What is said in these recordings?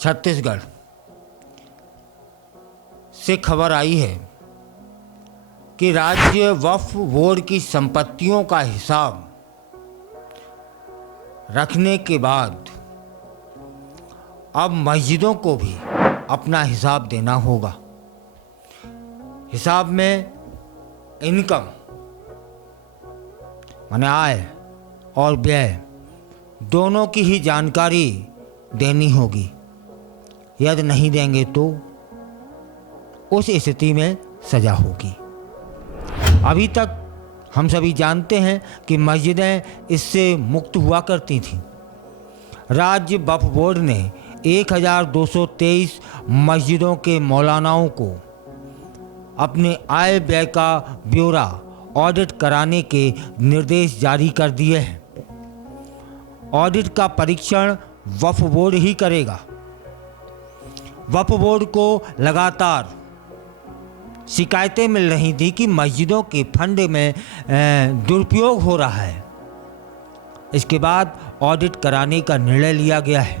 छत्तीसगढ़ से खबर आई है कि राज्य वक्फ बोर्ड की संपत्तियों का हिसाब रखने के बाद अब मस्जिदों को भी अपना हिसाब देना होगा। हिसाब में इनकम माने आय और व्यय दोनों की ही जानकारी देनी होगी। यदि नहीं देंगे तो उस स्थिति में सज़ा होगी। अभी तक हम सभी जानते हैं कि मस्जिदें इससे मुक्त हुआ करती थीं। राज्य वक्फ बोर्ड ने 1223 मस्जिदों के मौलानाओं को अपने आय व्यय का ब्यौरा ऑडिट कराने के निर्देश जारी कर दिए हैं। ऑडिट का परीक्षण वक्फ बोर्ड ही करेगा। वक्फ बोर्ड को लगातार शिकायतें मिल रही थी कि मस्जिदों के फंड में दुरुपयोग हो रहा है। इसके बाद ऑडिट कराने का निर्णय लिया गया है।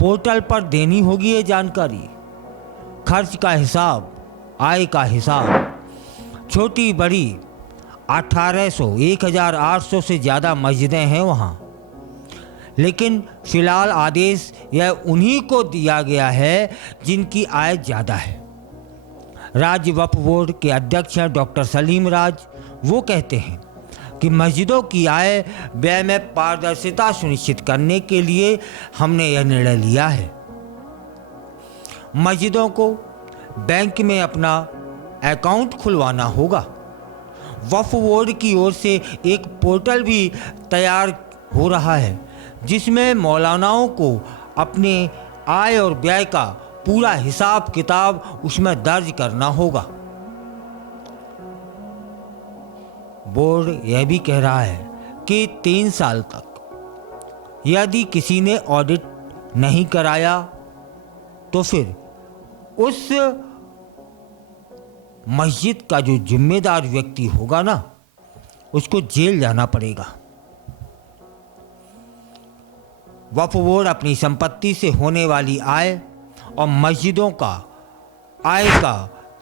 पोर्टल पर देनी होगी ये जानकारी, खर्च का हिसाब, आय का हिसाब। छोटी बड़ी 1800 1800 से ज़्यादा मस्जिदें हैं वहाँ, लेकिन फिलहाल आदेश यह उन्हीं को दिया गया है जिनकी आय ज़्यादा है। राज्य वक्फ बोर्ड के अध्यक्ष हैं डॉक्टर सलीम राज। वो कहते हैं कि मस्जिदों की आय व्यय में पारदर्शिता सुनिश्चित करने के लिए हमने यह निर्णय लिया है। मस्जिदों को बैंक में अपना अकाउंट खुलवाना होगा। वक्फ बोर्ड की ओर से एक पोर्टल भी तैयार हो रहा है जिसमें मौलानाओं को अपने आय और व्यय का पूरा हिसाब किताब उसमें दर्ज करना होगा। बोर्ड यह भी कह रहा है कि 3 साल तक यदि किसी ने ऑडिट नहीं कराया तो फिर उस मस्जिद का जो जिम्मेदार व्यक्ति होगा ना, उसको जेल जाना पड़ेगा। वक्फ बोर्ड अपनी संपत्ति से होने वाली आय और मस्जिदों का आय का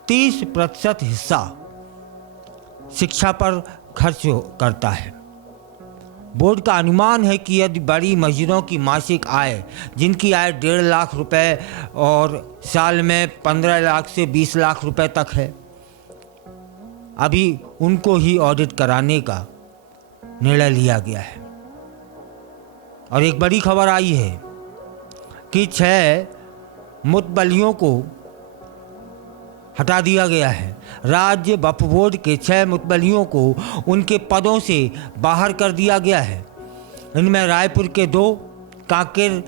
30% हिस्सा शिक्षा पर खर्च करता है। बोर्ड का अनुमान है कि यदि बड़ी मस्जिदों की मासिक आय, जिनकी आय 1.5 लाख रुपए और साल में 15 लाख से 20 लाख रुपए तक है, अभी उनको ही ऑडिट कराने का निर्णय लिया गया है। और एक बड़ी खबर आई है कि 6 मुतबलियों को हटा दिया गया है। राज्य वक्फ बोर्ड के 6 मुतबलियों को उनके पदों से बाहर कर दिया गया है। इनमें रायपुर के 2, कांकेर,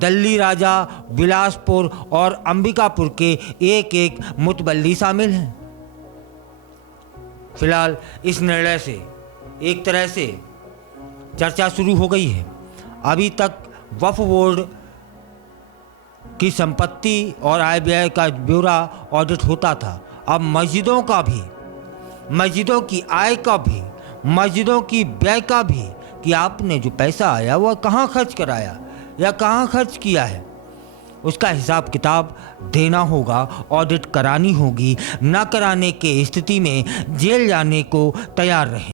दल्ली राजा, बिलासपुर और अंबिकापुर के 1-1 मुतबली शामिल हैं। फिलहाल इस निर्णय से एक तरह से चर्चा शुरू हो गई है। अभी तक वक्फ बोर्ड की संपत्ति और आय व्यय का ब्यौरा ऑडिट होता था। अब मस्जिदों का भी, मस्जिदों की आय का भी, मस्जिदों की व्यय का भी, कि आपने जो पैसा आया वह कहाँ खर्च कराया या कहाँ खर्च किया है, उसका हिसाब किताब देना होगा, ऑडिट करानी होगी। न कराने के स्थिति में जेल जाने को तैयार रहें।